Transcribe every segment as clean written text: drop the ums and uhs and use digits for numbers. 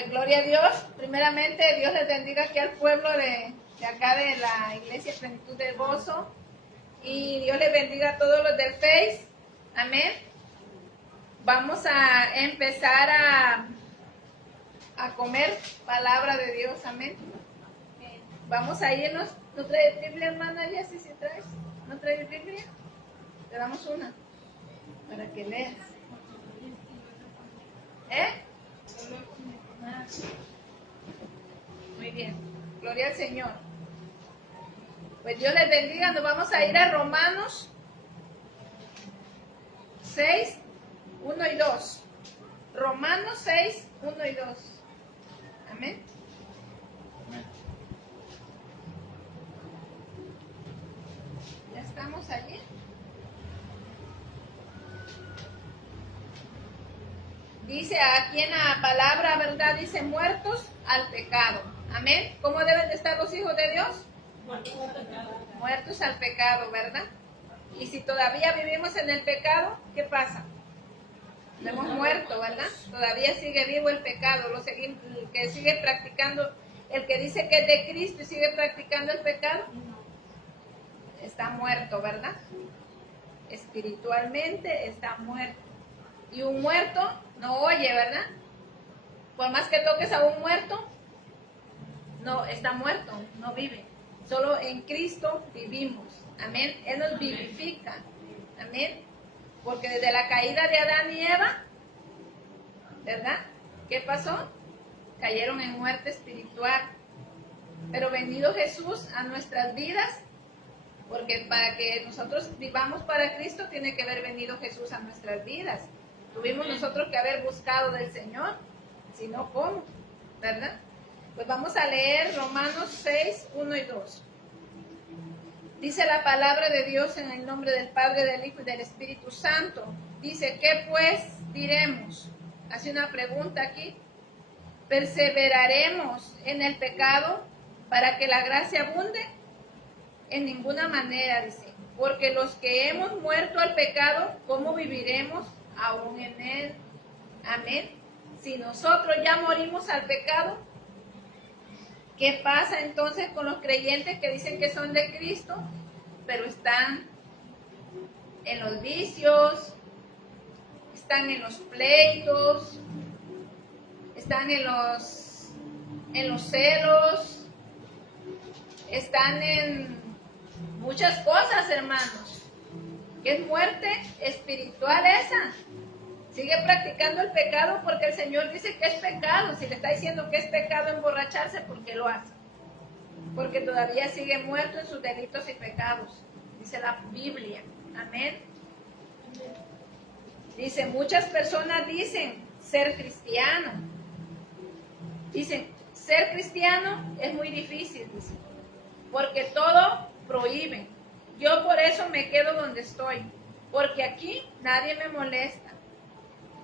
Pues gloria a Dios. Primeramente, Dios les bendiga aquí al pueblo de acá de la Iglesia Plenitud del Gozo. Y Dios les bendiga a todos los del Face. Amén. Vamos a empezar a comer palabra de Dios. Amén. Vamos a irnos. ¿No traes Biblia, hermana Jessie? ¿Sí traes? ¿No traes Biblia? Te damos una para que leas. Muy bien, gloria al Señor. Pues Dios les bendiga. Nos vamos a ir a Romanos 6, 1 y 2. Romanos 6, 1 y 2. Amén. ¿Ya estamos allí? Dice aquí en la palabra, ¿verdad? Dice muertos al pecado. Amén. ¿Cómo deben de estar los hijos de Dios? Muertos al pecado, ¿verdad? Y si todavía vivimos en el pecado, ¿qué pasa? Lo hemos muerto, ¿verdad? Todavía sigue vivo el pecado. El que sigue practicando, el que dice que es de Cristo y sigue practicando el pecado, está muerto, ¿verdad? Espiritualmente está muerto. Y un muerto no oye, ¿verdad? Por más que toques a un muerto, no, está muerto, no vive. Solo en Cristo vivimos. Amén. Él nos vivifica. Amén. Porque desde la caída de Adán y Eva, ¿verdad? ¿Qué pasó? Cayeron en muerte espiritual. Pero venido Jesús a nuestras vidas, porque para que nosotros vivamos para Cristo, tiene que haber venido Jesús a nuestras vidas. Tuvimos nosotros que haber buscado del Señor, si no, ¿cómo? ¿Verdad? Pues vamos a leer Romanos 6, 1 y 2. Dice la palabra de Dios en el nombre del Padre, del Hijo y del Espíritu Santo. Dice, ¿qué pues diremos? Hace una pregunta aquí. ¿Perseveraremos en el pecado para que la gracia abunde? En ninguna manera, dice. Porque los que hemos muerto al pecado, ¿cómo viviremos aún en él? Amén. Si nosotros ya morimos al pecado, ¿qué pasa entonces con los creyentes que dicen que son de Cristo, pero están en los vicios, están en los pleitos, están en los celos, están en muchas cosas, hermanos? ¿Qué es muerte espiritual esa? Sigue practicando el pecado porque el Señor dice que es pecado. Si le está diciendo que es pecado emborracharse, ¿por qué lo hace? Porque todavía sigue muerto en sus delitos y pecados. Dice la Biblia. Amén. Dice, muchas personas dicen ser cristiano. Dicen, ser cristiano es muy difícil, dice, porque todo prohíben. Yo por eso me quedo donde estoy, porque aquí nadie me molesta.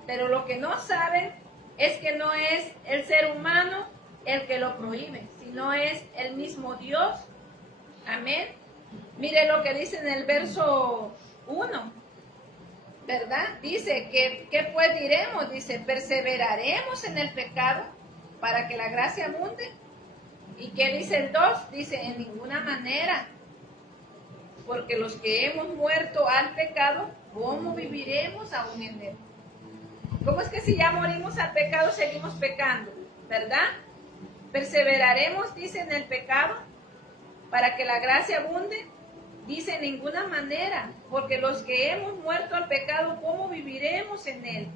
Pero lo que no saben es que no es el ser humano el que lo prohíbe, sino es el mismo Dios. Amén. Mire lo que dice en el verso 1, ¿verdad? Dice, ¿qué pues diremos? Dice, ¿perseveraremos en el pecado para que la gracia abunde? ¿Y qué dice el 2? Dice, en ninguna manera. Porque los que hemos muerto al pecado, ¿cómo viviremos aún en él? ¿Cómo es que si ya morimos al pecado seguimos pecando? ¿Verdad? Perseveraremos, dice, en el pecado para que la gracia abunde. Dice, en ninguna manera, porque los que hemos muerto al pecado, ¿cómo viviremos en él?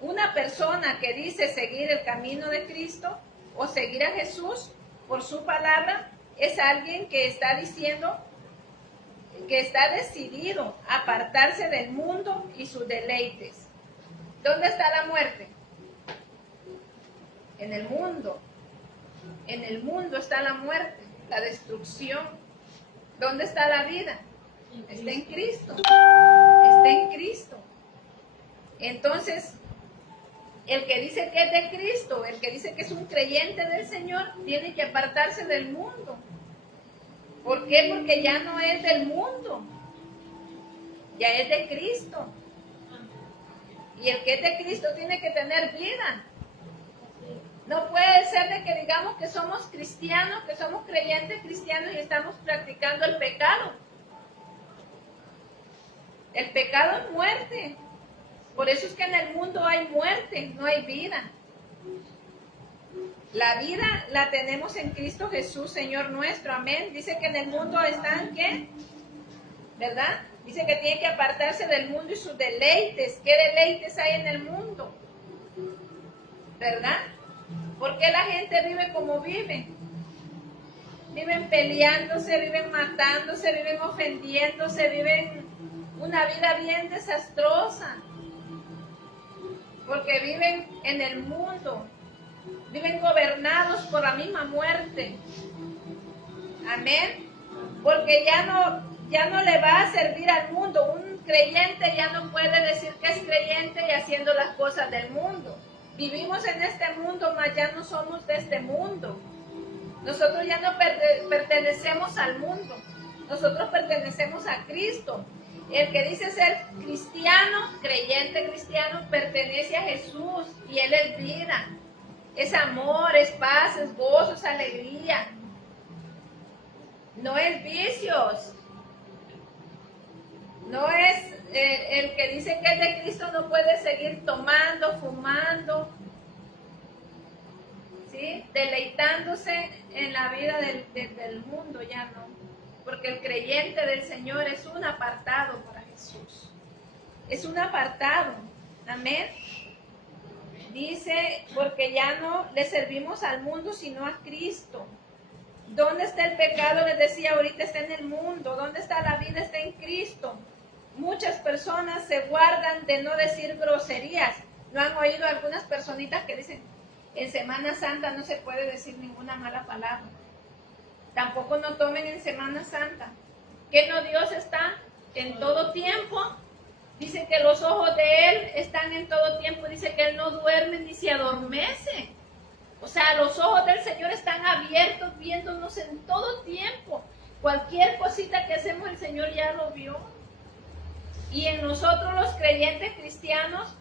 Una persona que dice seguir el camino de Cristo o seguir a Jesús por su palabra es alguien que está diciendo que está decidido a apartarse del mundo y sus deleites. ¿Dónde está la muerte? En el mundo. En el mundo está la muerte, la destrucción. ¿Dónde está la vida? Está en Cristo. Está en Cristo. Entonces, el que dice que es de Cristo, el que dice que es un creyente del Señor, tiene que apartarse del mundo. ¿Por qué? Porque ya no es del mundo. Ya es de Cristo. Y el que es de Cristo tiene que tener vida. No puede ser de que digamos que somos cristianos, que somos creyentes cristianos y estamos practicando el pecado. El pecado es muerte. Por eso es que en el mundo hay muerte, no hay vida. La vida la tenemos en Cristo Jesús, Señor nuestro. Amén. Dice que en el mundo están, ¿qué? ¿Verdad? Dice que tiene que apartarse del mundo y sus deleites. ¿Qué deleites hay en el mundo? ¿Verdad? ¿Por qué la gente vive como vive? Viven peleándose, viven matándose, viven ofendiéndose, viven una vida bien desastrosa. Porque viven en el mundo, viven gobernados por la misma muerte. Amén. Porque ya no le va a servir al mundo. Un creyente ya no puede decir que es creyente y haciendo las cosas del mundo. Vivimos en este mundo, mas ya no somos de este mundo. Nosotros ya no pertenecemos al mundo. Nosotros pertenecemos a Cristo. El que dice ser cristiano, creyente cristiano, pertenece a Jesús y Él es vida. Es amor, es paz, es gozo, es alegría. No es vicios. No es el que dice que es de Cristo no puede seguir tomando, fumando, ¿sí? Deleitándose en la vida del mundo, ya no. Porque el creyente del Señor es un apartado para Jesús. Es un apartado. Amén. Dice, porque ya no le servimos al mundo, sino a Cristo. ¿Dónde está el pecado? Les decía, ahorita está en el mundo. ¿Dónde está la vida? Está en Cristo. Muchas personas se guardan de no decir groserías. ¿No han oído algunas personitas que dicen, en Semana Santa no se puede decir ninguna mala palabra? Tampoco no tomen en Semana Santa. ¿Que no Dios está en todo tiempo? Dice que los ojos de Él están en todo tiempo. Dice que Él no duerme ni se adormece. O sea, los ojos del Señor están abiertos, viéndonos en todo tiempo. Cualquier cosita que hacemos, el Señor ya lo vio. Y en nosotros los creyentes cristianos,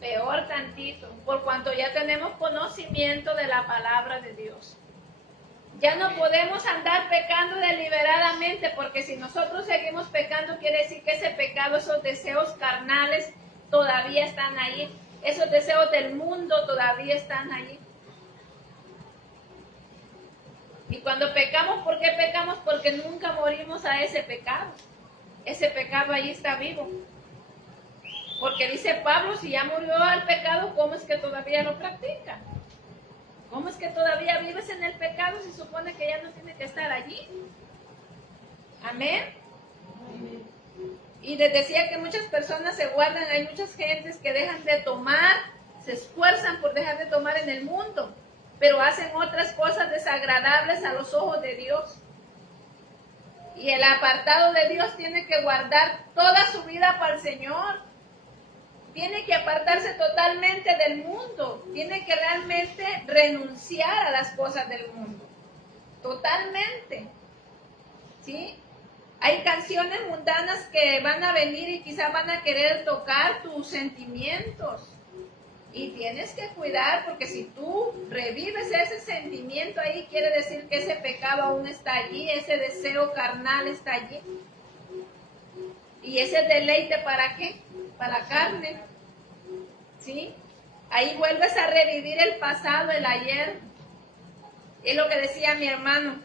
peor tantito, por cuanto ya tenemos conocimiento de la palabra de Dios. Ya no podemos andar pecando deliberadamente, porque si nosotros seguimos pecando, quiere decir que ese pecado, esos deseos carnales todavía están ahí. Esos deseos del mundo todavía están ahí. Y cuando pecamos, ¿por qué pecamos? Porque nunca morimos a ese pecado. Ese pecado ahí está vivo. Porque dice Pablo, si ya murió al pecado, ¿cómo es que todavía lo practica? ¿Cómo es que todavía vives en el pecado si supone que ya no tiene que estar allí? Amén. Y les decía que muchas personas se guardan, hay muchas gentes que dejan de tomar, se esfuerzan por dejar de tomar en el mundo, pero hacen otras cosas desagradables a los ojos de Dios. Y el apartado de Dios tiene que guardar toda su vida para el Señor. Tiene que apartarse totalmente del mundo. Tiene que realmente renunciar a las cosas del mundo. Totalmente. ¿Sí? Hay canciones mundanas que van a venir y quizás van a querer tocar tus sentimientos. Y tienes que cuidar, porque si tú revives ese sentimiento ahí, quiere decir que ese pecado aún está allí, ese deseo carnal está allí. ¿Y ese deleite para qué? Para carne. ¿Sí? Ahí vuelves a revivir el pasado, el ayer. Es lo que decía mi hermano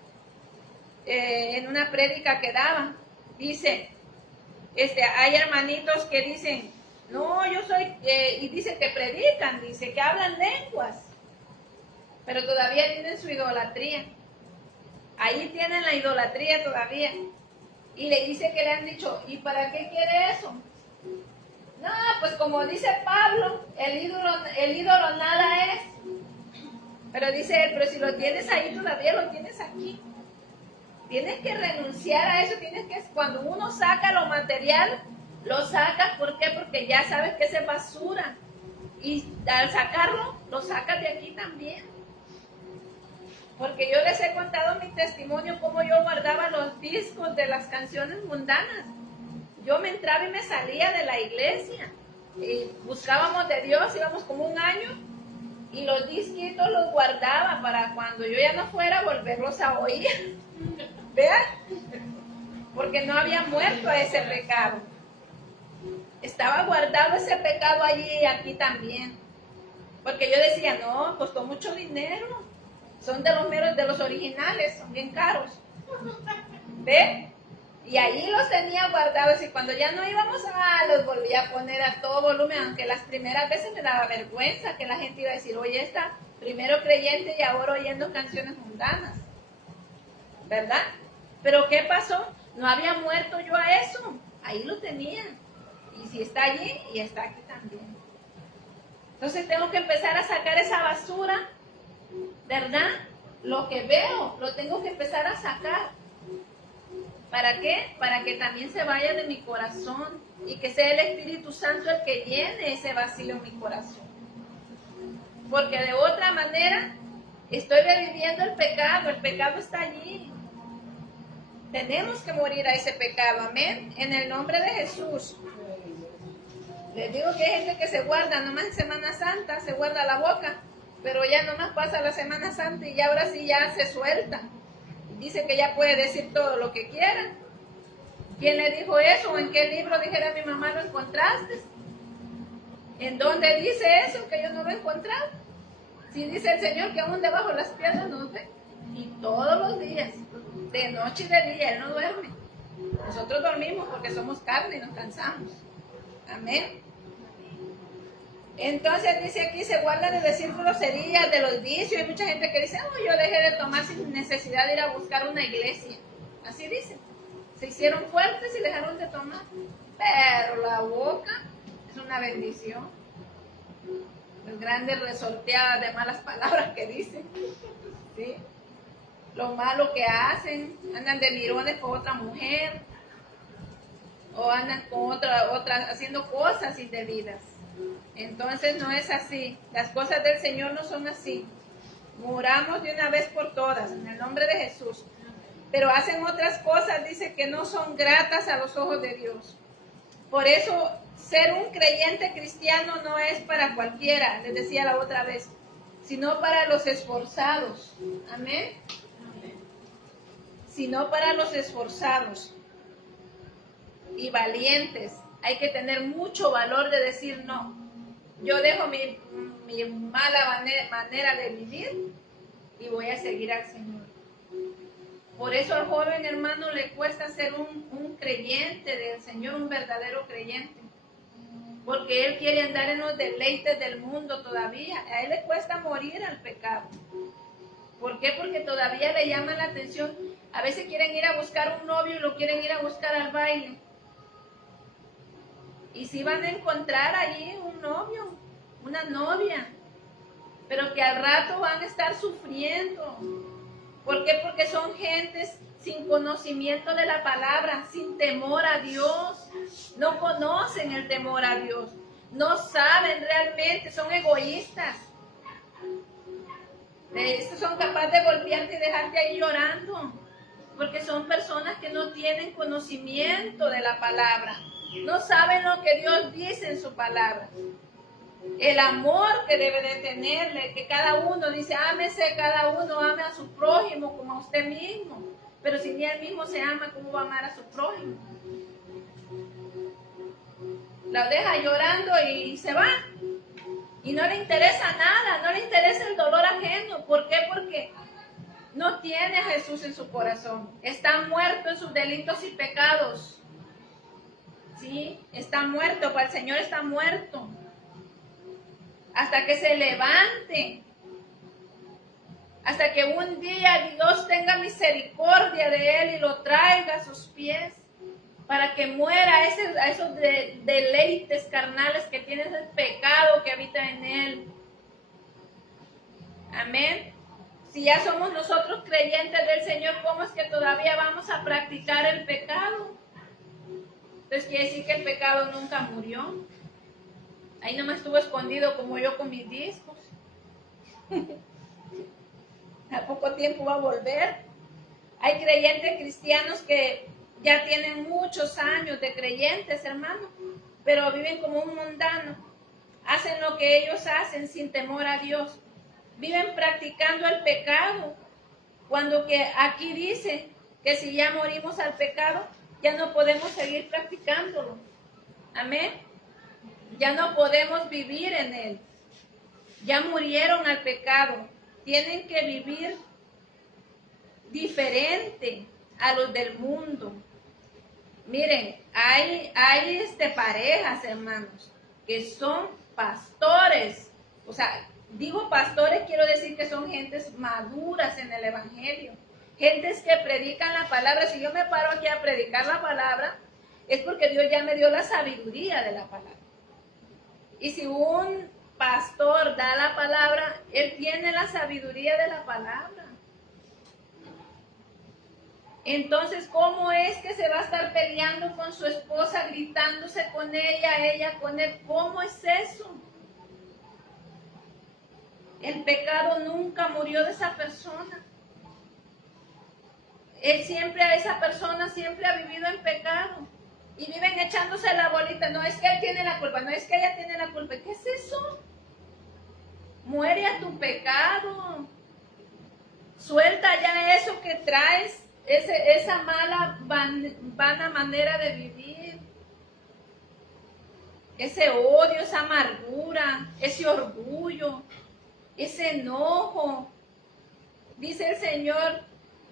en una prédica que daba. Dice, hay hermanitos que dicen, no, yo soy, y dice que predican, dice que hablan lenguas, pero todavía tienen su idolatría. Ahí tienen la idolatría todavía. Y le dice que le han dicho, ¿y para qué quiere eso? No, pues como dice Pablo, el ídolo nada es. Pero dice él, pero si lo tienes ahí, todavía lo tienes aquí. Tienes que renunciar a eso, cuando uno saca lo material, lo sacas, ¿por qué? Porque ya sabes que es basura. Y al sacarlo, lo sacas de aquí también. Porque yo les he contado mi testimonio, cómo yo guardaba los discos de las canciones mundanas. Yo me entraba y me salía de la iglesia. Y buscábamos de Dios, íbamos como un año. Y los disquitos los guardaba para cuando yo ya no fuera volverlos a oír. ¿Vean? Porque no había muerto ese pecado. Estaba guardado ese pecado allí y aquí también. Porque yo decía, no, costó mucho dinero. Son de los meros, de los originales, son bien caros. ¿Ve? Y ahí los tenía guardados y cuando ya no íbamos los volvía a poner a todo volumen, aunque las primeras veces me daba vergüenza que la gente iba a decir, oye, está primero creyente y ahora oyendo canciones mundanas. ¿Verdad? Pero ¿qué pasó? No había muerto yo a eso. Ahí lo tenía. Y si está allí, y está aquí también. Entonces tengo que empezar a sacar esa basura, ¿verdad? Lo que veo, lo tengo que empezar a sacar. ¿Para qué? Para que también se vaya de mi corazón y que sea el Espíritu Santo el que llene ese vacío en mi corazón. Porque de otra manera estoy reviviendo el pecado está allí. Tenemos que morir a ese pecado, amén, en el nombre de Jesús. Les digo que hay gente que se guarda nomás en Semana Santa, se guarda la boca, pero ya nomás pasa la Semana Santa y ya ahora sí ya se suelta. Dice que ya puede decir todo lo que quiera. ¿Quién le dijo eso? ¿O en qué libro dijera mi mamá lo encontraste? ¿En dónde dice eso? Que yo no lo he encontrado. Si dice el Señor que aún debajo de las piedras nos ve. Y todos los días, de noche y de día, Él no duerme. Nosotros dormimos porque somos carne y nos cansamos. Amén. Entonces dice aquí, se guardan de decir groserías, de los vicios. Hay mucha gente que dice, oh, yo dejé de tomar sin necesidad de ir a buscar una iglesia. Así dicen. Se hicieron fuertes y dejaron de tomar. Pero la boca es una bendición. Las grandes resorteadas de malas palabras que dicen. ¿Sí? Lo malo que hacen. Andan de mirones con otra mujer. O andan con otra haciendo cosas indebidas. Entonces no es así. Las cosas del Señor no son así. Muramos de una vez por todas, en el nombre de Jesús. Pero hacen otras cosas, dice, que no son gratas a los ojos de Dios. Por eso, ser un creyente cristiano no es para cualquiera, les decía la otra vez, sino para los esforzados. Amén. Sino para los esforzados y valientes. Hay que tener mucho valor de decir no. Yo dejo mi mala manera de vivir y voy a seguir al Señor. Por eso al joven hermano le cuesta ser un creyente del Señor, un verdadero creyente. Porque él quiere andar en los deleites del mundo todavía. A él le cuesta morir al pecado. ¿Por qué? Porque todavía le llama la atención. A veces quieren ir a buscar un novio y lo quieren ir a buscar al baile. Y si van a encontrar allí un novio, una novia, pero que al rato van a estar sufriendo. ¿Por qué? Porque son gentes sin conocimiento de la palabra, sin temor a Dios. No conocen el temor a Dios. No saben realmente, son egoístas. Estos son capaces de golpearte y dejarte ahí llorando. Porque son personas que no tienen conocimiento de la palabra. No saben lo que Dios dice en su palabra. El amor que debe de tenerle, que cada uno dice, ámese cada uno, ame a su prójimo como a usted mismo. Pero si ni él mismo se ama, ¿cómo va a amar a su prójimo? La deja llorando y se va. Y no le interesa nada, no le interesa el dolor ajeno. ¿Por qué? Porque no tiene a Jesús en su corazón. Está muerto en sus delitos y pecados. Sí, está muerto, para el Señor está muerto. Hasta que se levante. Hasta que un día Dios tenga misericordia de él y lo traiga a sus pies. Para que muera a esos deleites carnales que tiene ese pecado que habita en él. Amén. Si ya somos nosotros creyentes del Señor, ¿cómo es que todavía vamos a practicar el pecado? Entonces quiere decir que el pecado nunca murió. Ahí no me estuvo escondido como yo con mis discos. A poco tiempo va a volver. Hay creyentes cristianos que ya tienen muchos años de creyentes, hermano, pero viven como un mundano. hacen lo que ellos hacen sin temor a Dios. Viven practicando el pecado, cuando que aquí dice que si ya morimos al pecado, ya no podemos seguir practicándolo. Amén. Ya no podemos vivir en él. Ya murieron al pecado. Tienen que vivir diferente a los del mundo. Miren, hay parejas, hermanos, que son pastores. O sea, digo pastores, quiero decir que son gentes maduras en el evangelio. Gentes que predican la palabra. Si yo me paro aquí a predicar la palabra, es porque Dios ya me dio la sabiduría de la palabra. Y si un pastor da la palabra, él tiene la sabiduría de la palabra. Entonces, ¿cómo es que se va a estar peleando con su esposa, gritándose con ella con él? ¿Cómo es eso? El pecado nunca murió de esa persona. Esa persona siempre ha vivido en pecado. Y viven echándose la bolita. No es que él tiene la culpa, no es que ella tiene la culpa. ¿Qué es eso? Muere a tu pecado. Suelta ya eso que traes, esa mala, vana manera de vivir. Ese odio, esa amargura, ese orgullo, ese enojo. Dice el Señor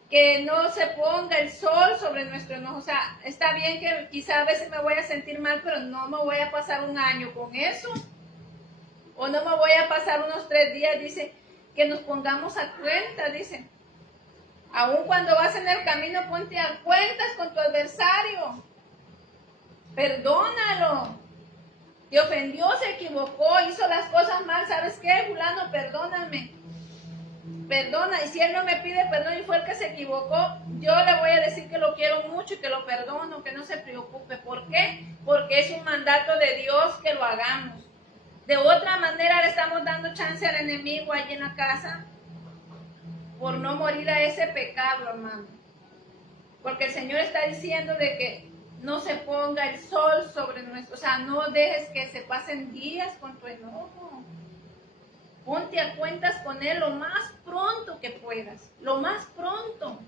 que no se ponga el sol sobre nuestro enojo. O sea, está bien que quizá a veces me voy a sentir mal, pero no me voy a pasar un año con eso. O no me voy a pasar unos 3 días. Dice que nos pongamos a cuenta, dice. Aun cuando vas en el camino, ponte a cuentas con tu adversario. Perdónalo. Te ofendió, se equivocó, hizo las cosas mal. ¿Sabes qué, fulano? Perdóname. Perdona, y si él no me pide perdón y fue el que se equivocó, yo le voy a decir que lo quiero mucho y que lo perdono, que no se preocupe. ¿Por qué? Porque es un mandato de Dios que lo hagamos. De otra manera le estamos dando chance al enemigo allí en la casa por no morir a ese pecado, hermano. Porque el Señor está diciendo de que no se ponga el sol sobre nuestro, o sea, no dejes que se pasen días con tu enojo. Ponte a cuentas con Él lo más pronto que puedas, lo más pronto.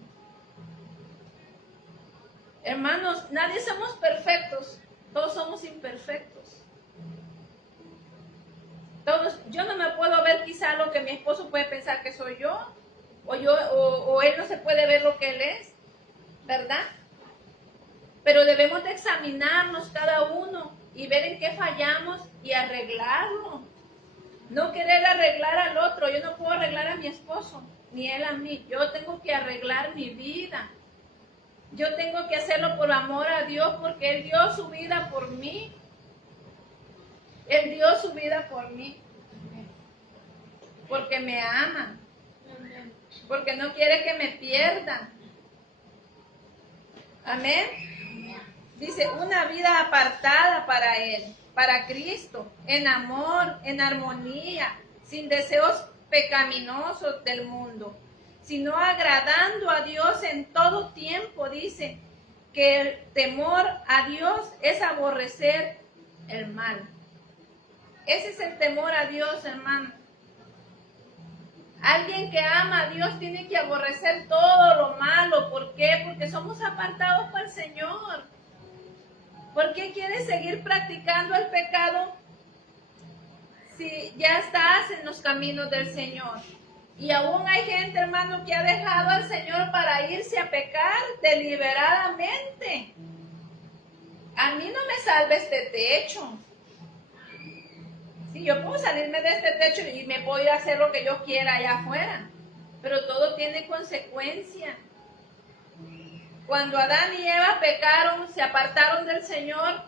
Hermanos, nadie somos perfectos, todos somos imperfectos. Yo no me puedo ver quizá lo que mi esposo puede pensar que soy yo, o él no se puede ver lo que él es, ¿verdad? Pero debemos de examinarnos cada uno y ver en qué fallamos y arreglarlo. No querer arreglar al otro. Yo no puedo arreglar a mi esposo, ni él a mí. Yo tengo que arreglar mi vida. Yo tengo que hacerlo por amor a Dios, porque Él dio su vida por mí. Él dio su vida por mí. Porque me ama. Porque no quiere que me pierda. Amén. Dice, una vida apartada para Él, para Cristo, en amor, en armonía, sin deseos pecaminosos del mundo, sino agradando a Dios en todo tiempo. Dice que el temor a Dios es aborrecer el mal. Ese es el temor a Dios, hermano. Alguien que ama a Dios tiene que aborrecer todo lo malo. ¿Por qué? Porque somos apartados para el Señor. ¿Por qué quieres seguir practicando el pecado si ya estás en los caminos del Señor? Y aún hay gente, hermano, que ha dejado al Señor para irse a pecar deliberadamente. A mí no me salva este techo. Sí, yo puedo salirme de este techo y me puedo ir a hacer lo que yo quiera allá afuera, pero todo tiene consecuencia. Cuando Adán y Eva pecaron, se apartaron del Señor,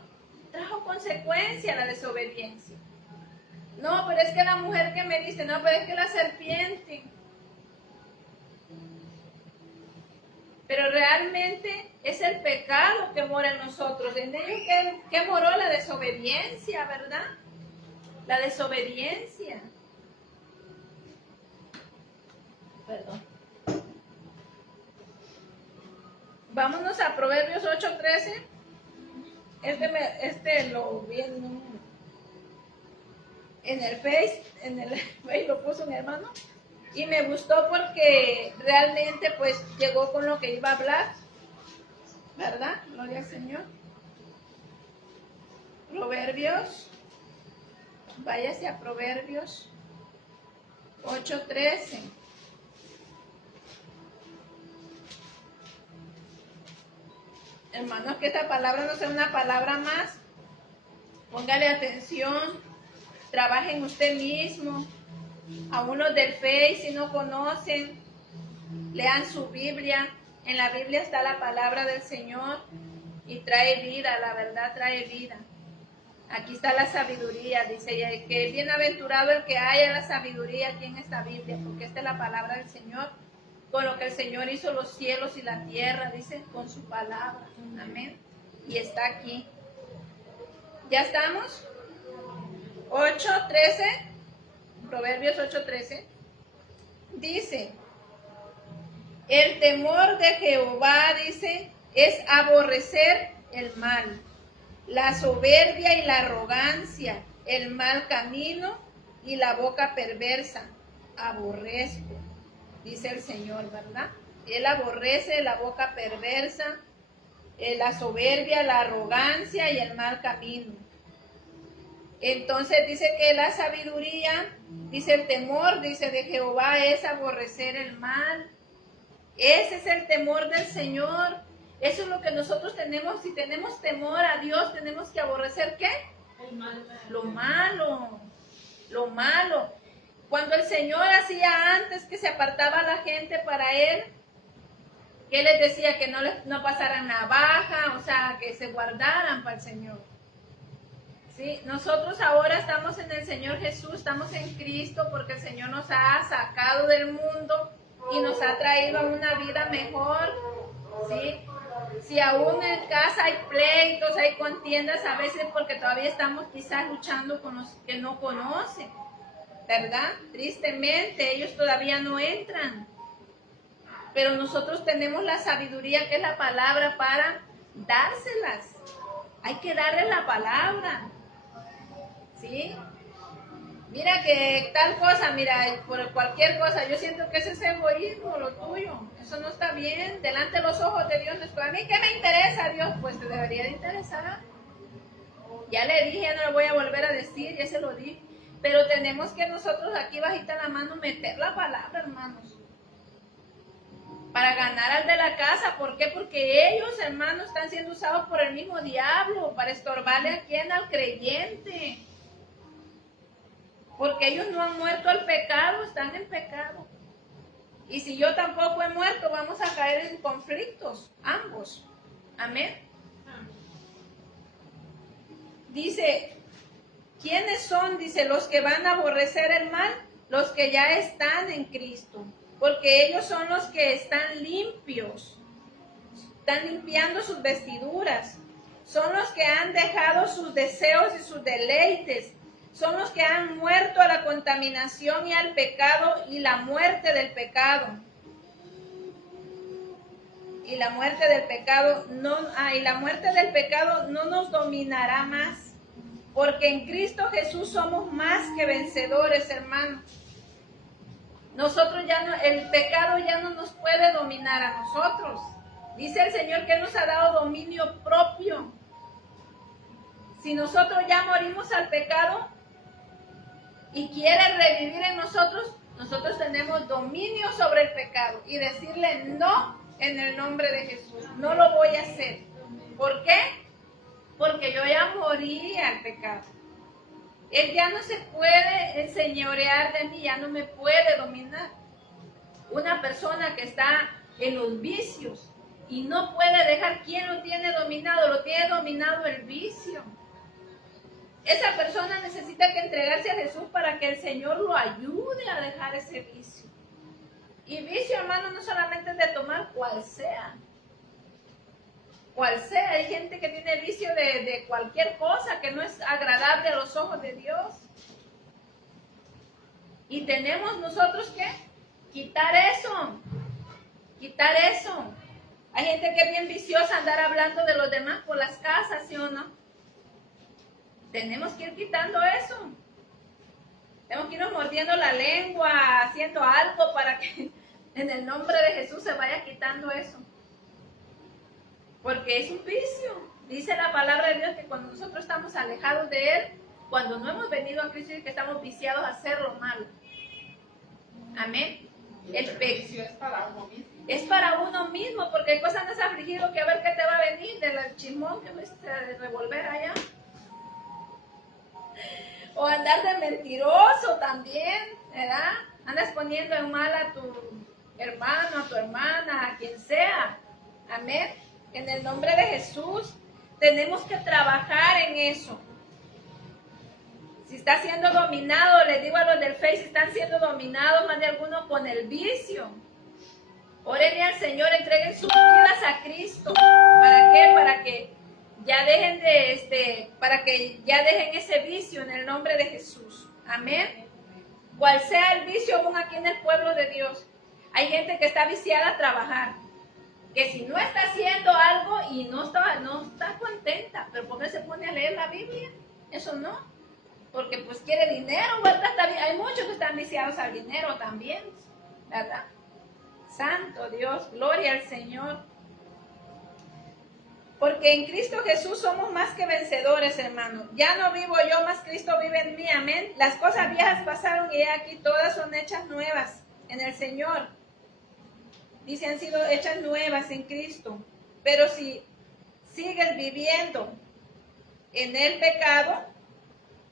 trajo consecuencia la desobediencia. No, pero es que la mujer que me dice, no, pero es que la serpiente. Pero realmente es el pecado que mora en nosotros. En ellos que moró la desobediencia, ¿verdad? La desobediencia. Perdón. Vámonos a Proverbios 8:13. Este lo vi en un... en el Face lo puso un hermano, y me gustó porque realmente pues llegó con lo que iba a hablar, ¿verdad? Gloria al Señor. Proverbios, váyase a Proverbios 8:13. Hermanos, que esta palabra no sea una palabra más. Póngale atención, trabaje en usted mismo. A unos del Face, si no conocen, lean su Biblia. En la Biblia está la palabra del Señor y trae vida, la verdad trae vida. Aquí está la sabiduría, dice que bienaventurado el que haya la sabiduría aquí en esta Biblia, porque esta es la palabra del Señor, con lo que el Señor hizo los cielos y la tierra, dice, con su palabra. Amén. Y está aquí. ¿Ya estamos? 8:13, Proverbios 8:13, dice, el temor de Jehová, dice, es aborrecer el mal, la soberbia y la arrogancia, el mal camino y la boca perversa, aborrezco, dice el Señor, ¿verdad? Él aborrece la boca perversa, la soberbia, la arrogancia y el mal camino. Entonces dice que la sabiduría, dice el temor, dice de Jehová es aborrecer el mal. Ese es el temor del Señor. Eso es lo que nosotros tenemos. Si tenemos temor a Dios, tenemos que aborrecer ¿qué? El mal. Lo malo. Lo malo. Cuando el Señor hacía antes que se apartaba la gente para Él, ¿qué les decía? Que no pasaran navaja, o sea, que se guardaran para el Señor. ¿Sí? Nosotros ahora estamos en el Señor Jesús, estamos en Cristo porque el Señor nos ha sacado del mundo y nos ha traído a una vida mejor. ¿Sí? Si aún en casa hay pleitos, hay contiendas, a veces porque todavía estamos quizás luchando con los que no conocen, ¿verdad? Tristemente, ellos todavía no entran. Pero nosotros tenemos la sabiduría que es la palabra para dárselas. Hay que darles la palabra. ¿Sí? Mira que tal cosa, mira, por cualquier cosa, yo siento que ese es egoísmo, lo tuyo. Eso no está bien. Delante de los ojos de Dios, a mí, ¿qué me interesa, Dios? Pues te debería de interesar. Ya le dije, ya no lo voy a volver a decir, ya se lo dije. Pero tenemos que nosotros aquí bajita la mano meter la palabra, hermanos. Para ganar al de la casa. ¿Por qué? Porque ellos, hermanos, están siendo usados por el mismo diablo para estorbarle a quién, al creyente. Porque ellos no han muerto al pecado, están en pecado. Y si yo tampoco he muerto, vamos a caer en conflictos, ambos. Amén. Dice, ¿quiénes son? Dice, los que van a aborrecer el mal, los que ya están en Cristo. Porque ellos son los que están limpios, están limpiando sus vestiduras. Son los que han dejado sus deseos y sus deleites. Son los que han muerto a la contaminación y al pecado y la muerte del pecado. Y la muerte del pecado no nos dominará más. Porque en Cristo Jesús somos más que vencedores, hermanos. Nosotros ya no, el pecado ya no nos puede dominar a nosotros. Dice el Señor que nos ha dado dominio propio. Si nosotros ya morimos al pecado y quiere revivir en nosotros, nosotros tenemos dominio sobre el pecado y decirle no en el nombre de Jesús. No lo voy a hacer. ¿Por qué? Porque yo ya morí al pecado. Él ya no se puede enseñorear de mí, ya no me puede dominar. Una persona que está en los vicios y no puede dejar, ¿quién lo tiene dominado? Lo tiene dominado el vicio. Esa persona necesita que entregarse a Jesús para que el Señor lo ayude a dejar ese vicio. Y vicio, hermano, no solamente es de tomar, cual sea. Cual sea, hay gente que tiene vicio de cualquier cosa que no es agradable a los ojos de Dios. Y tenemos nosotros que quitar eso. Quitar eso. Hay gente que es bien viciosa andar hablando de los demás por las casas, ¿sí o no? Tenemos que ir quitando eso. Tenemos que irnos mordiendo la lengua, haciendo algo para que en el nombre de Jesús se vaya quitando eso. Porque es un vicio. Dice la palabra de Dios que cuando nosotros estamos alejados de Él, cuando no hemos venido a Cristo, es que estamos viciados a hacer lo malo. Amén. El vicio es para uno mismo. Es para uno mismo, porque hay cosas más afligido que a ver qué te va a venir del chismón que vas a revolver allá. O andar de mentiroso también, ¿verdad? Andas poniendo en mal a tu hermano, a tu hermana, a quien sea. Amén. En el nombre de Jesús tenemos que trabajar en eso. Si está siendo dominado, les digo a los del Face, si están siendo dominados más de algunos con el vicio, órenle al Señor, entreguen sus vidas a Cristo. ¿Para qué? Para que ya dejen ese vicio en el nombre de Jesús. Amén. Cual sea el vicio aún aquí en el pueblo de Dios. Hay gente que está viciada a trabajar, que si no está haciendo algo y no está contenta, pero ¿por qué se pone a leer la Biblia? Eso no, porque pues quiere dinero, ¿verdad? Hay muchos que están viciados al dinero también, ¿verdad? Santo Dios, gloria al Señor. Porque en Cristo Jesús somos más que vencedores, hermano. Ya no vivo yo, más Cristo vive en mí, amén. Las cosas viejas pasaron y aquí todas son hechas nuevas en el Señor. Dice, han sido hechas nuevas en Cristo. Pero si sigues viviendo en el pecado,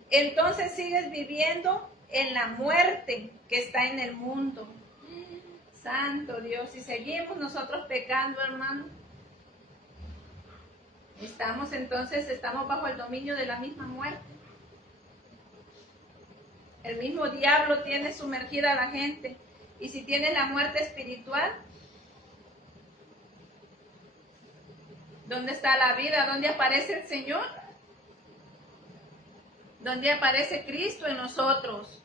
entonces sigues viviendo en la muerte que está en el mundo. Santo Dios, si seguimos nosotros pecando, hermano, estamos bajo el dominio de la misma muerte. El mismo diablo tiene sumergida a la gente. Y si tiene la muerte espiritual, ¿dónde está la vida? ¿Dónde aparece el Señor? ¿Dónde aparece Cristo en nosotros?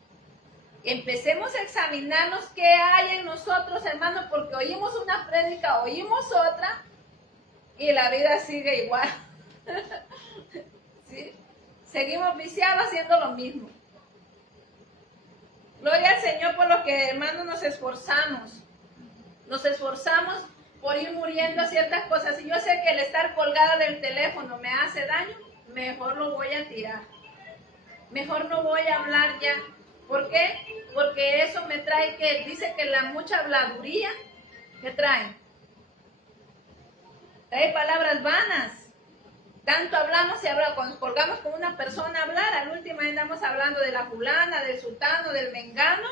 Empecemos a examinarnos qué hay en nosotros, hermano, porque oímos una prédica, oímos otra, y la vida sigue igual. ¿Sí? Seguimos viciados haciendo lo mismo. Gloria al Señor por lo que, hermanos, nos esforzamos. Nos esforzamos por ir muriendo a ciertas cosas. Si yo sé que el estar colgada del teléfono me hace daño, mejor lo voy a tirar. Mejor no voy a hablar ya. ¿Por qué? Porque eso me trae que, dice que la mucha habladuría, ¿qué trae? Trae palabras vanas. Tanto hablamos y hablamos, cuando nos colgamos con una persona a hablar, al último andamos hablando de la fulana, del sultano, del mengano,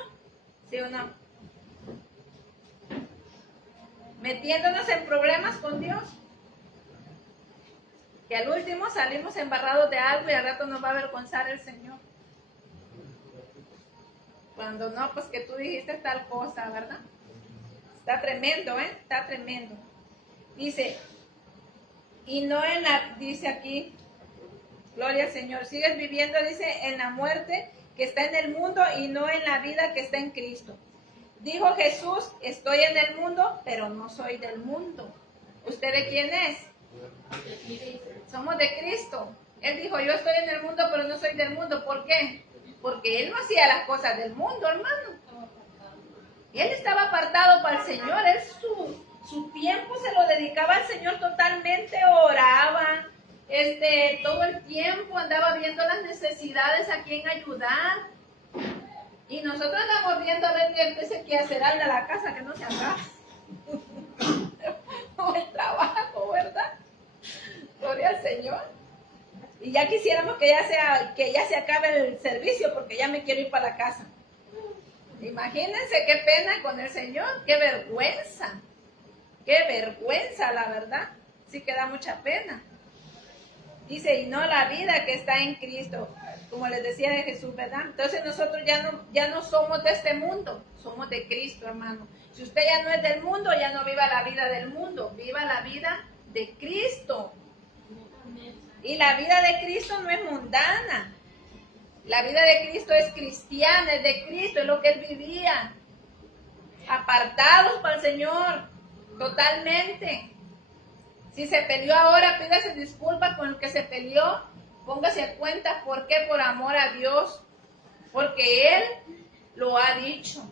¿sí o no? Metiéndonos en problemas con Dios, que al último salimos embarrados de algo y al rato nos va a avergonzar el Señor. Cuando no, pues que tú dijiste tal cosa, ¿verdad? Está tremendo, ¿eh? Está tremendo. Dice, y no dice aquí, gloria al Señor, sigues viviendo, dice, en la muerte que está en el mundo y no en la vida que está en Cristo. Dijo Jesús, estoy en el mundo, pero no soy del mundo. ¿Usted de quién es? Somos de Cristo. Él dijo, yo estoy en el mundo, pero no soy del mundo. ¿Por qué? Porque Él no hacía las cosas del mundo, hermano. Y Él estaba apartado para el Señor. Él su tiempo se lo dedicaba al Señor totalmente, oraba, todo el tiempo andaba viendo las necesidades, a quién ayudar. Y nosotros andamos viendo a ver qué hacer algo a la casa que no se haga. O el trabajo, ¿verdad? Gloria al Señor. Y ya quisiéramos que ya se acabe el servicio porque ya me quiero ir para la casa. Imagínense qué pena con el Señor, qué vergüenza. Qué vergüenza, la verdad. Sí que da mucha pena. Dice, y no la vida que está en Cristo, como les decía de Jesús, ¿verdad? Entonces nosotros ya no somos de este mundo, somos de Cristo, hermano. Si usted ya no es del mundo, ya no viva la vida del mundo, viva la vida de Cristo. Y la vida de Cristo no es mundana. La vida de Cristo es cristiana, es de Cristo, es lo que Él vivía. Apartados para el Señor, totalmente. Si se peleó ahora, pídase disculpas con el que se peleó. Póngase a cuenta por qué, por amor a Dios. porque Él lo ha dicho.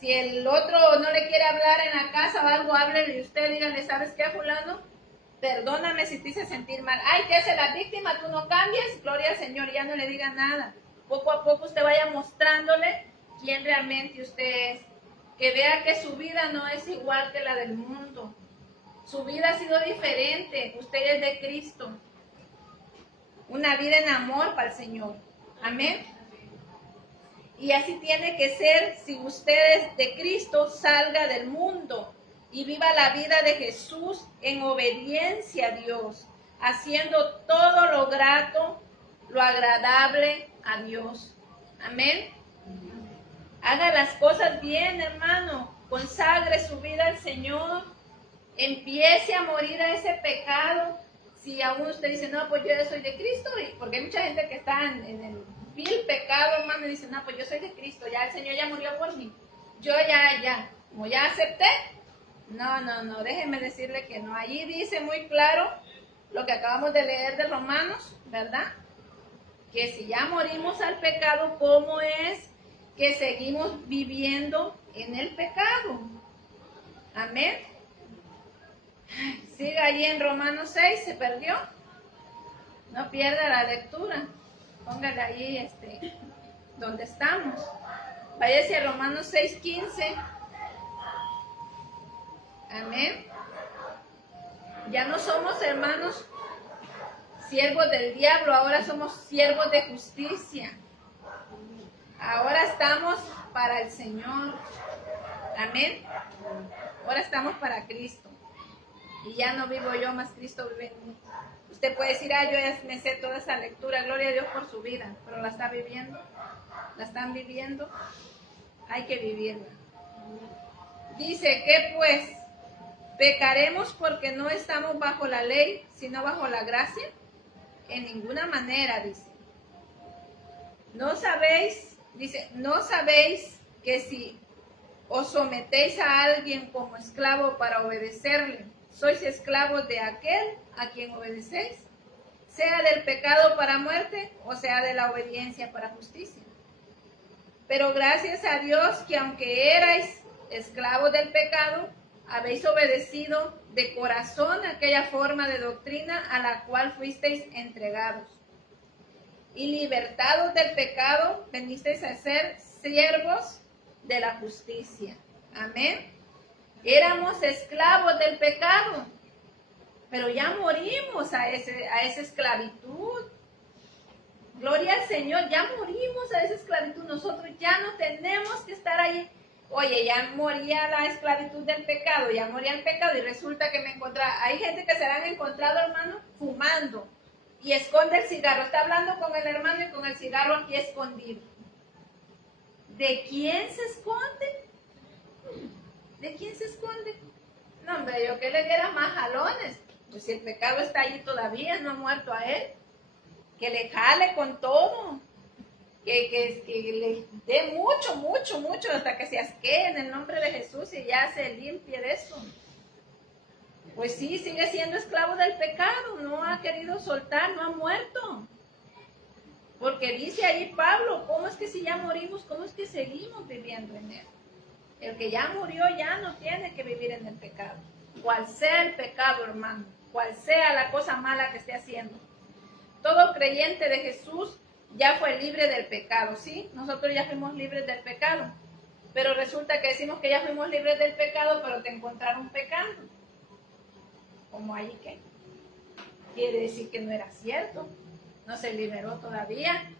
Si el otro no le quiere hablar en la casa o algo, háblele y usted dígale, ¿sabes qué, fulano? Perdóname si te hice sentir mal. Ay, ¿qué hace la víctima? Tú no cambies. Gloria al Señor, ya no le diga nada. Poco a poco usted vaya mostrándole quién realmente usted es. Que vea que su vida no es igual que la del mundo. Su vida ha sido diferente. Usted es de Cristo. Una vida en amor para el Señor. Amén. Y así tiene que ser si usted es de Cristo, salga del mundo y viva la vida de Jesús en obediencia a Dios, haciendo todo lo grato, lo agradable a Dios. Amén. Haga las cosas bien, hermano. Consagre su vida al Señor. Empiece a morir a ese pecado. Si aún usted dice, no, pues yo ya soy de Cristo, porque hay mucha gente que está en el vil pecado, hermano, y dice, no, pues yo soy de Cristo, ya el Señor ya murió por mí. Yo como ya acepté. No, déjeme decirle que no. Allí dice muy claro lo que acabamos de leer de Romanos, ¿verdad? Que si ya morimos al pecado, ¿cómo es que seguimos viviendo en el pecado? Amén. Siga allí en Romanos 6, ¿se perdió? No pierda la lectura. Póngale ahí donde estamos. Váyase a Romanos 6:15. Amén. Ya no somos, hermanos, siervos del diablo, ahora somos siervos de justicia. Ahora estamos para el Señor. Amén. Ahora estamos para Cristo. Y ya no vivo yo, más Cristo vive en mí. Usted puede decir, yo ya me sé toda esa lectura, gloria a Dios por su vida, pero la está viviendo, la están viviendo, hay que vivirla. Dice que pues, ¿pecaremos porque no estamos bajo la ley, sino bajo la gracia? En ninguna manera, dice. ¿No sabéis que si os sometéis a alguien como esclavo para obedecerle, sois esclavos de aquel a quien obedecéis, sea del pecado para muerte o sea de la obediencia para justicia? Pero gracias a Dios que aunque erais esclavos del pecado, habéis obedecido de corazón aquella forma de doctrina a la cual fuisteis entregados. Y libertados del pecado, venisteis a ser siervos de la justicia. Amén. Éramos esclavos del pecado, pero ya morimos a esa esclavitud. Gloria al Señor, ya morimos a esa esclavitud. Nosotros ya no tenemos que estar ahí. Oye, ya moría la esclavitud del pecado, ya moría el pecado y resulta que me encontraba. Hay gente que se la han encontrado, hermano, fumando y esconde el cigarro. Está hablando con el hermano y con el cigarro aquí escondido. ¿De quién se esconde? ¿De quién se esconde? No, hombre, yo que le diera más jalones. Pues si el pecado está ahí todavía, no ha muerto a él. Que le jale con todo. Que le dé mucho, hasta que se asquee en el nombre de Jesús y ya se limpie de eso. Pues sí, sigue siendo esclavo del pecado. No ha querido soltar, no ha muerto. Porque dice ahí Pablo, ¿cómo es que si ya morimos, cómo es que seguimos viviendo en él? El que ya murió ya no tiene que vivir en el pecado. Cual sea el pecado, hermano, cual sea la cosa mala que esté haciendo. Todo creyente de Jesús ya fue libre del pecado, ¿sí? Nosotros ya fuimos libres del pecado. Pero resulta que decimos que ya fuimos libres del pecado, pero te encontraron pecando. ¿Cómo ahí qué? Quiere decir que no era cierto. No se liberó todavía.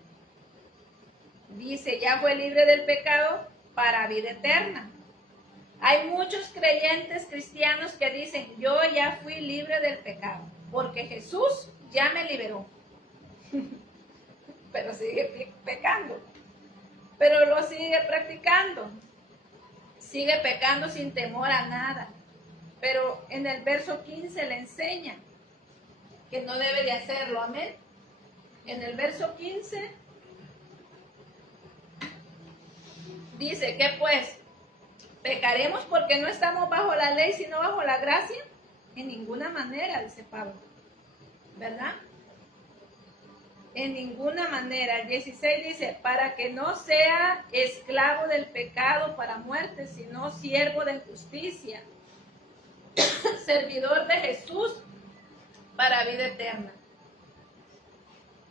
Dice, ya fue libre del pecado para vida eterna. Hay muchos creyentes cristianos que dicen, yo ya fui libre del pecado, porque Jesús ya me liberó. Pero sigue pecando. Pero lo sigue practicando. Sigue pecando sin temor a nada. Pero en el verso 15 le enseña que no debe de hacerlo. Amén. En el verso 15 dice que pues pecaremos porque no estamos bajo la ley sino bajo la gracia. En ninguna manera, dice Pablo, ¿verdad? en ninguna manera. El 16 dice, para que no sea esclavo del pecado para muerte, sino siervo de justicia, servidor de Jesús para vida eterna.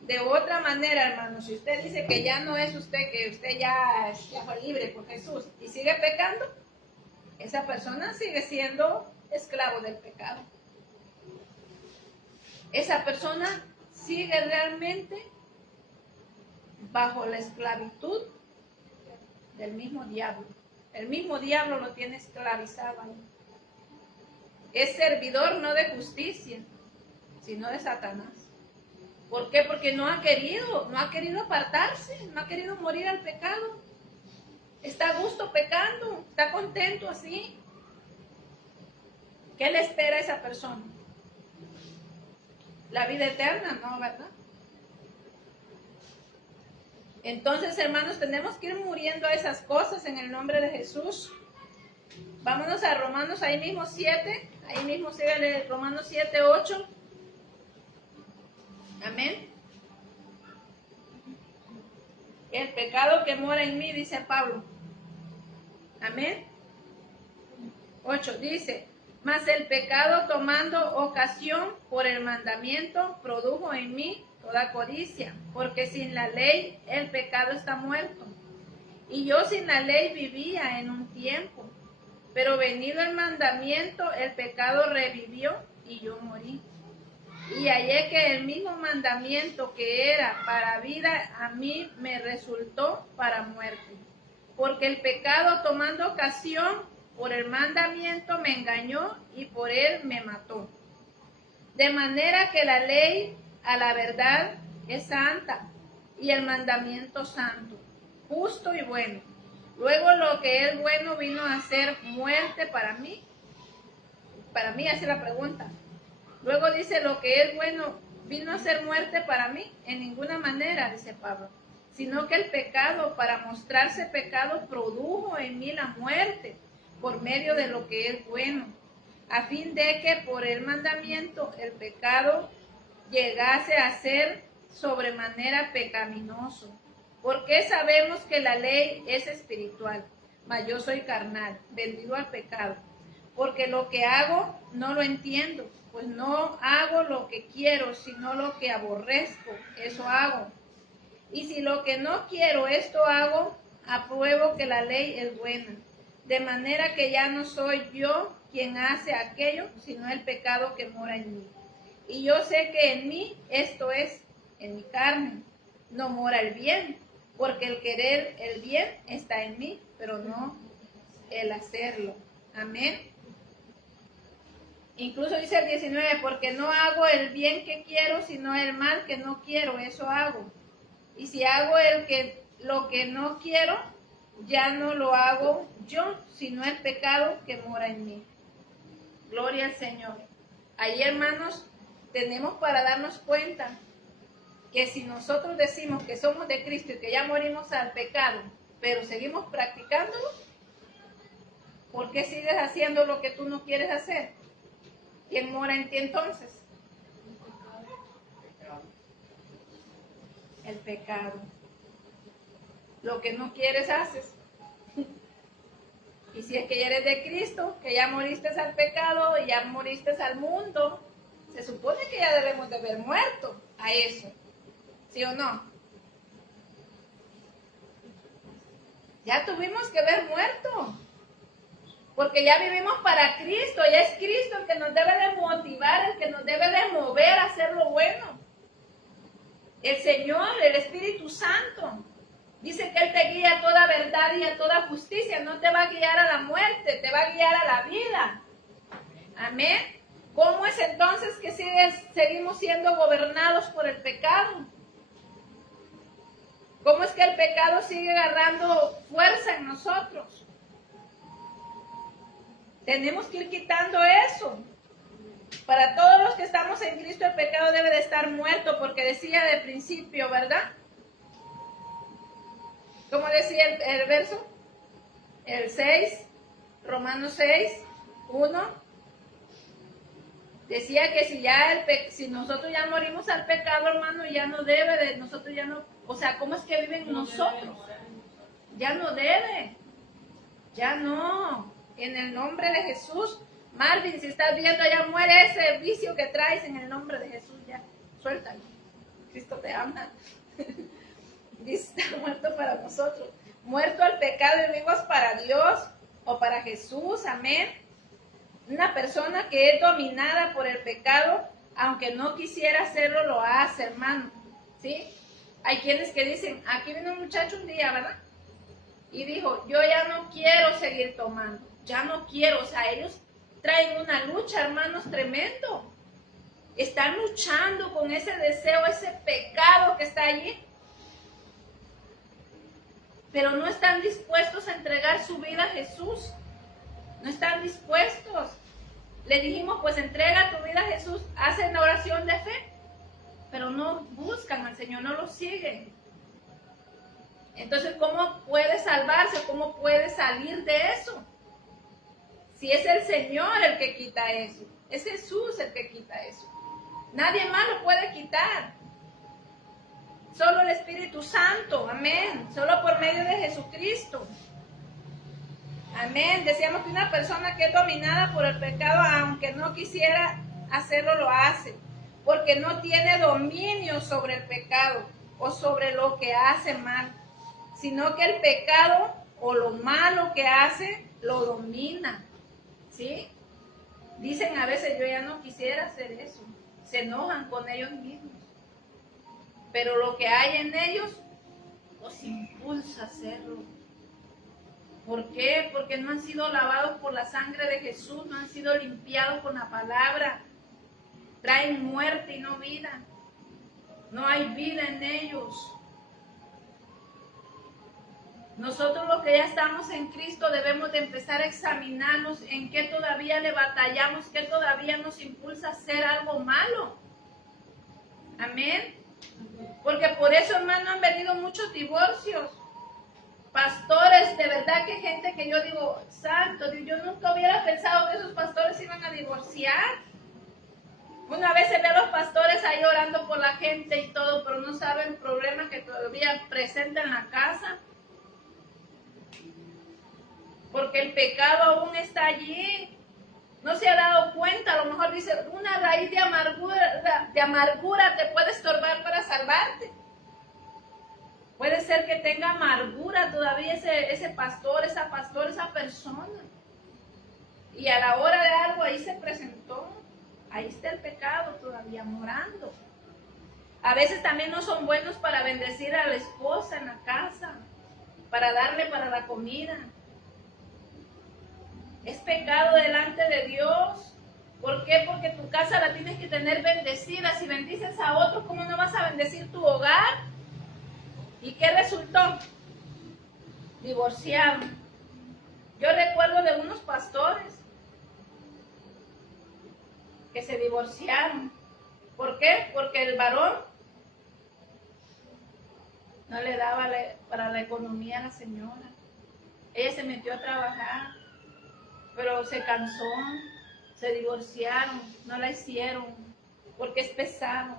De otra manera, hermano, si usted dice que ya no es usted, que usted ya fue libre por Jesús y sigue pecando, esa persona sigue siendo esclavo del pecado. Esa persona sigue realmente bajo la esclavitud del mismo diablo. El mismo diablo lo tiene esclavizado ahí. Es servidor no de justicia, sino de Satanás. ¿Por qué? Porque no ha querido apartarse, no ha querido morir al pecado. Está a gusto pecando, está contento así. ¿Qué le espera a esa persona? La vida eterna, ¿no? ¿Verdad? Entonces, hermanos, tenemos que ir muriendo a esas cosas en el nombre de Jesús. Vámonos a Romanos, ahí mismo 7, ahí mismo sigue Romanos 7, 8. Amén. El pecado que mora en mí, dice Pablo. Amén. 8 dice, mas el pecado tomando ocasión por el mandamiento produjo en mí toda codicia, porque sin la ley el pecado está muerto. Y yo sin la ley vivía en un tiempo, pero venido el mandamiento el pecado revivió y yo morí. Y hallé que el mismo mandamiento que era para vida a mí me resultó para muerte. Porque el pecado tomando ocasión por el mandamiento me engañó y por él me mató. De manera que la ley a la verdad es santa y el mandamiento santo, justo y bueno. Luego lo que es bueno vino a ser muerte para mí. Para mí, hace la pregunta. Luego dice, lo que es bueno vino a ser muerte para mí, en ninguna manera, dice Pablo, sino que el pecado, para mostrarse pecado, produjo en mí la muerte por medio de lo que es bueno, a fin de que por el mandamiento el pecado llegase a ser sobremanera pecaminoso. Porque sabemos que la ley es espiritual, mas yo soy carnal, vendido al pecado. Porque lo que hago no lo entiendo, pues no hago lo que quiero, sino lo que aborrezco, eso hago. Y si lo que no quiero, esto hago, apruebo que la ley es buena. De manera que ya no soy yo quien hace aquello, sino el pecado que mora en mí. Y yo sé que en mí, esto es, en mi carne, no mora el bien, porque el querer el bien está en mí, pero no el hacerlo. Amén. Incluso dice el 19, porque no hago el bien que quiero, sino el mal que no quiero, eso hago. Y si hago lo que no quiero, ya no lo hago yo, sino el pecado que mora en mí. Gloria al Señor. Ahí, hermanos, tenemos para darnos cuenta que si nosotros decimos que somos de Cristo y que ya morimos al pecado, pero seguimos practicándolo, ¿por qué sigues haciendo lo que tú no quieres hacer? ¿Quién mora en ti entonces? El pecado. Lo que no quieres haces. Y si es que ya eres de Cristo, que ya moriste al pecado y ya moriste al mundo, se supone que ya debemos de haber muerto a eso. ¿Sí o no? Ya tuvimos que haber muerto. Porque ya vivimos para Cristo, ya es Cristo el que nos debe de motivar, el que nos debe de mover a hacer lo bueno. El Señor, el Espíritu Santo, dice que Él te guía a toda verdad y a toda justicia, no te va a guiar a la muerte, te va a guiar a la vida. Amén. ¿Cómo es entonces que seguimos siendo gobernados por el pecado? ¿Cómo es que el pecado sigue agarrando fuerza en nosotros? Tenemos que ir quitando eso. Para todos los que estamos en Cristo, el pecado debe de estar muerto, porque decía de principio, ¿verdad? ¿Cómo decía el verso? El 6, Romanos 6, 1. Decía que si nosotros ya morimos al pecado, hermano, ya no debe de, nosotros ya no, o sea, ¿cómo es que viven nosotros? Ya no debe, ya no, en el nombre de Jesús. Marvin, si estás viendo, ya muere ese vicio que traes en el nombre de Jesús, ya, suéltalo. Cristo te ama. Dice, está muerto para nosotros, muerto al pecado y vivos para Dios o para Jesús, amén. Una persona que es dominada por el pecado, aunque no quisiera hacerlo, lo hace, hermano, ¿sí? Hay quienes que dicen, aquí vino un muchacho un día, ¿verdad? Y dijo, yo ya no quiero seguir tomando, ya no quiero, o sea, ellos traen una lucha, hermanos, tremendo. Están luchando con ese deseo, ese pecado que está allí, pero no están dispuestos a entregar su vida a Jesús. No están dispuestos. Le dijimos, pues entrega tu vida a Jesús, hacen la oración de fe, pero no buscan al Señor, no lo siguen. Entonces, ¿cómo puede salvarse? ¿Cómo puede salir de eso? Si es el Señor el que quita eso, es Jesús el que quita eso. Nadie más lo puede quitar. Solo el Espíritu Santo, amén. Solo por medio de Jesucristo. Amén. Decíamos que una persona que es dominada por el pecado, aunque no quisiera hacerlo, lo hace. Porque no tiene dominio sobre el pecado o sobre lo que hace mal. Sino que el pecado o lo malo que hace, lo domina. ¿Sí? Dicen a veces, yo ya no quisiera hacer eso. Se enojan con ellos mismos. Pero lo que hay en ellos los impulsa a hacerlo. ¿Por qué? Porque no han sido lavados por la sangre de Jesús, no han sido limpiados con la palabra. Traen muerte y no vida. No hay vida en ellos. Nosotros los que ya estamos en Cristo debemos de empezar a examinarnos en qué todavía le batallamos, qué todavía nos impulsa a hacer algo malo. Amén. Porque por eso, hermano, han venido muchos divorcios. Pastores, de verdad que gente que yo digo, santo, yo nunca hubiera pensado que esos pastores iban a divorciar. Una vez se ve a los pastores ahí orando por la gente y todo, pero no saben el problema que todavía presenta en la casa. Porque el pecado aún está allí. No se ha dado cuenta, a lo mejor dice, una raíz de amargura te puede estorbar para salvarte. Puede ser que tenga amargura todavía ese pastor, esa pastora, esa persona. Y a la hora de algo ahí se presentó. Ahí está el pecado todavía morando. A veces también no son buenos para bendecir a la esposa en la casa, para darle para la comida. Es pecado delante de Dios. ¿Por qué? Porque tu casa la tienes que tener bendecida. Si bendices a otros, ¿cómo no vas a bendecir tu hogar? ¿Y qué resultó? Divorciado. Yo recuerdo de unos pastores que se divorciaron. ¿Por qué? Porque el varón no le daba para la economía a la señora. Ella se metió a trabajar, pero se cansó, se divorciaron, no la hicieron, porque es pesado.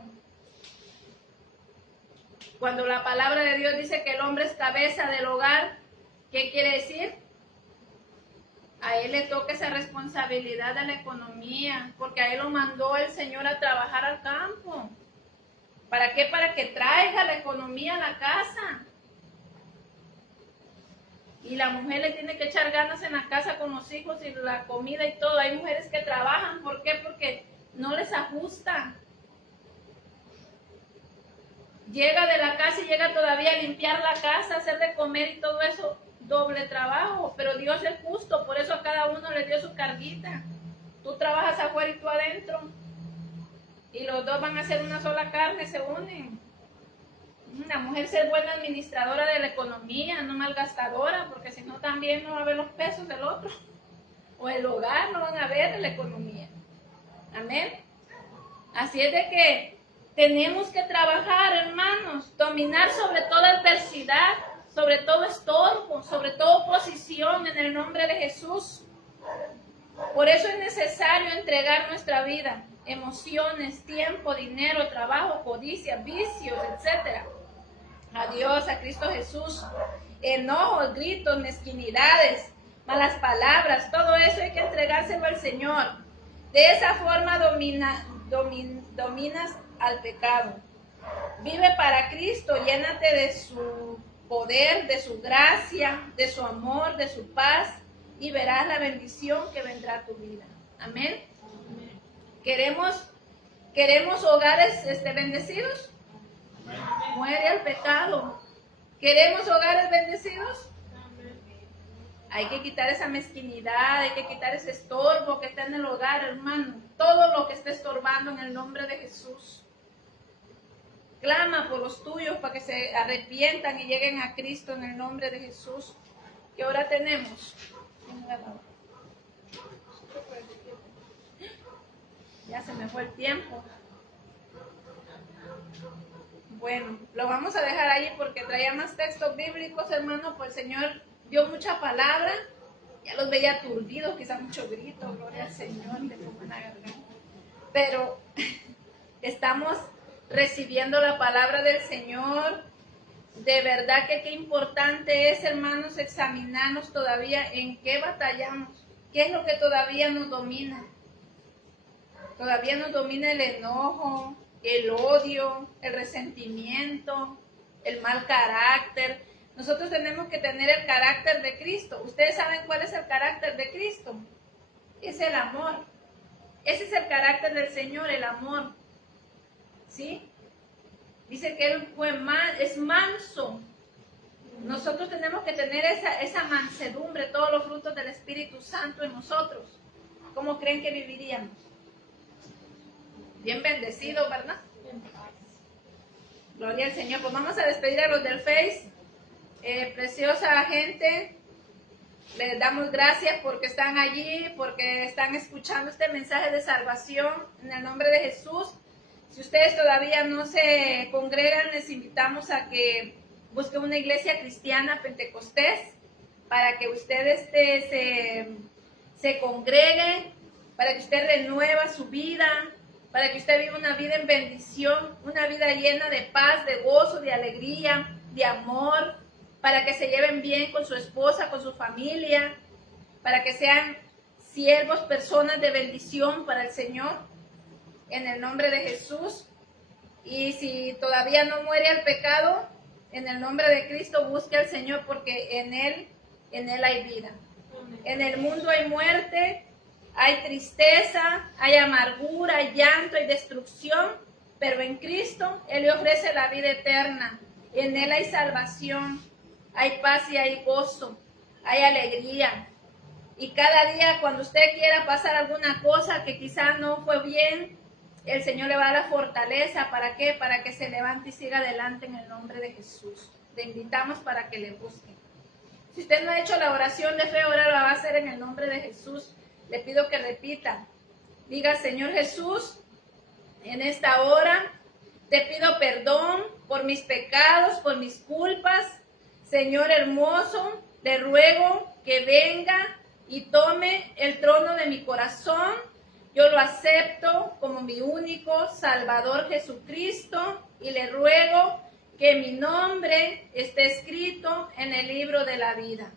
Cuando la palabra de Dios dice que el hombre es cabeza del hogar, ¿qué quiere decir? A él le toca esa responsabilidad de la economía, porque a él lo mandó el Señor a trabajar al campo. ¿Para qué? Para que traiga la economía a la casa. Y la mujer le tiene que echar ganas en la casa con los hijos y la comida y todo. Hay mujeres que trabajan, ¿por qué? Porque no les ajusta. Llega de la casa y llega todavía a limpiar la casa, hacer de comer y todo eso, doble trabajo. Pero Dios es justo, por eso a cada uno le dio su carguita. Tú trabajas afuera y tú adentro. Y los dos van a ser una sola carne, se unen. La mujer ser buena administradora de la economía, no malgastadora, porque si no también no va a ver los pesos del otro. O el hogar no van a ver en la economía. Amén. Así es de que tenemos que trabajar, hermanos, dominar sobre toda adversidad, sobre todo estorbo, sobre toda oposición en el nombre de Jesús. Por eso es necesario entregar nuestra vida. emociones, tiempo, dinero, trabajo, codicia, vicios, etc. A Dios, a Cristo Jesús, enojos, gritos, mezquinidades, malas palabras, todo eso hay que entregárselo al Señor. De esa forma dominas al pecado. Vive para Cristo, llénate de su poder, de su gracia, de su amor, de su paz, y verás la bendición que vendrá a tu vida. Amén. ¿Queremos hogares bendecidos? Muere el pecado. ¿Queremos hogares bendecidos? Hay que quitar esa mezquinidad, hay que quitar ese estorbo que está en el hogar, hermano. Todo lo que esté estorbando en el nombre de Jesús. Clama por los tuyos para que se arrepientan y lleguen a Cristo en el nombre de Jesús. ¿Qué hora tenemos? Ya se me fue el tiempo. Bueno, lo vamos a dejar ahí porque traía más textos bíblicos, hermano, pues el Señor dio mucha palabra. Ya los veía aturdidos, quizás mucho grito, gloria al Señor, le pongo en la garganta. Pero estamos recibiendo la palabra del Señor. De verdad que qué importante es, hermanos, examinarnos todavía en qué batallamos, qué es lo que todavía nos domina. Todavía nos domina el enojo, el odio, el resentimiento, el mal carácter. Nosotros tenemos que tener el carácter de Cristo. ¿Ustedes saben cuál es el carácter de Cristo? Es el amor. Ese es el carácter del Señor, el amor. ¿Sí? Dice que Él es manso. Nosotros tenemos que tener esa mansedumbre, todos los frutos del Espíritu Santo en nosotros. ¿Cómo creen que viviríamos? Bien bendecidos, ¿verdad? Gloria al Señor. Pues vamos a despedir a los del Face. Preciosa gente, les damos gracias porque están allí, porque están escuchando este mensaje de salvación en el nombre de Jesús. Si ustedes todavía no se congregan, les invitamos a que busquen una iglesia cristiana pentecostés para que ustedes se congreguen, para que usted renueva su vida, para que usted viva una vida en bendición, una vida llena de paz, de gozo, de alegría, de amor, para que se lleven bien con su esposa, con su familia, para que sean siervos, personas de bendición para el Señor, en el nombre de Jesús. Y si todavía no muere el pecado, en el nombre de Cristo busque al Señor, porque en Él hay vida. En el mundo hay muerte, hay tristeza, hay amargura, hay llanto, hay destrucción, pero en Cristo Él le ofrece la vida eterna. En Él hay salvación, hay paz y hay gozo, hay alegría. Y cada día cuando usted quiera pasar alguna cosa que quizás no fue bien, el Señor le va a dar la fortaleza. ¿Para qué? Para que se levante y siga adelante en el nombre de Jesús. Le invitamos para que le busque. Si usted no ha hecho la oración de fe, ahora la va a hacer en el nombre de Jesús. Le pido que repita. Diga: Señor Jesús, en esta hora te pido perdón por mis pecados, por mis culpas. Señor hermoso, le ruego que venga y tome el trono de mi corazón. Yo lo acepto como mi único Salvador Jesucristo y le ruego que mi nombre esté escrito en el libro de la vida.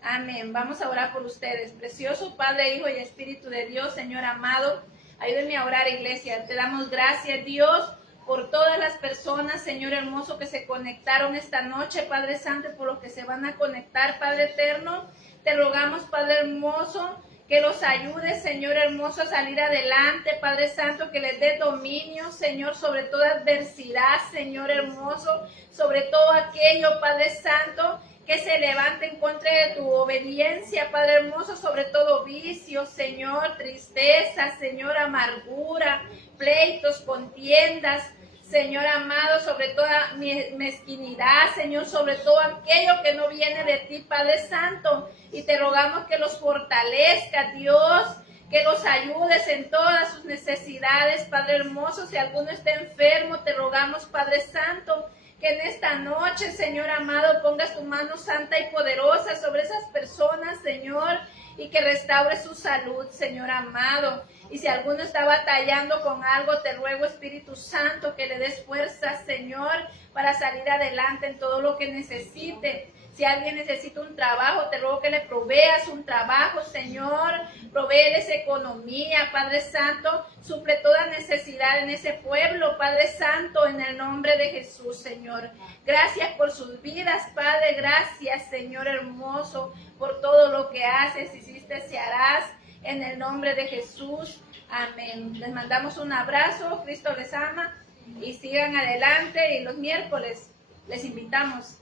Amén. Vamos a orar por ustedes. Precioso Padre, Hijo y Espíritu de Dios, Señor amado, ayúdenme a orar, iglesia. Te damos gracias, Dios, por todas las personas, Señor hermoso, que se conectaron esta noche, Padre Santo, por los que se van a conectar, Padre eterno. Te rogamos, Padre hermoso, que los ayudes, Señor hermoso, a salir adelante, Padre Santo, que les dé dominio, Señor, sobre toda adversidad, Señor hermoso, sobre todo aquello, Padre Santo, que se levante en contra de tu obediencia, Padre hermoso, sobre todo vicio, Señor, tristeza, Señor, amargura, pleitos, contiendas, Señor amado, sobre toda mezquinidad, Señor, sobre todo aquello que no viene de ti, Padre Santo. Y te rogamos que los fortalezca, Dios, que los ayudes en todas sus necesidades, Padre hermoso. Si alguno está enfermo, te rogamos, Padre Santo, que en esta noche, Señor amado, pongas tu mano santa y poderosa sobre esas personas, Señor, y que restaure su salud, Señor amado. Y si alguno está batallando con algo, te ruego, Espíritu Santo, que le des fuerza, Señor, para salir adelante en todo lo que necesite. Si alguien necesita un trabajo, te ruego que le proveas un trabajo, Señor. Provéeles economía, Padre Santo. Suple toda necesidad en ese pueblo, Padre Santo, en el nombre de Jesús, Señor. Gracias por sus vidas, Padre. Gracias, Señor hermoso, por todo lo que haces, hiciste y harás. En el nombre de Jesús. Amén. Les mandamos un abrazo. Cristo les ama. Y sigan adelante. Y los miércoles les invitamos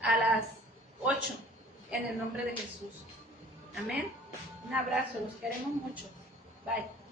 a las 8 en el nombre de Jesús. Amén. Un abrazo. Los queremos mucho. Bye.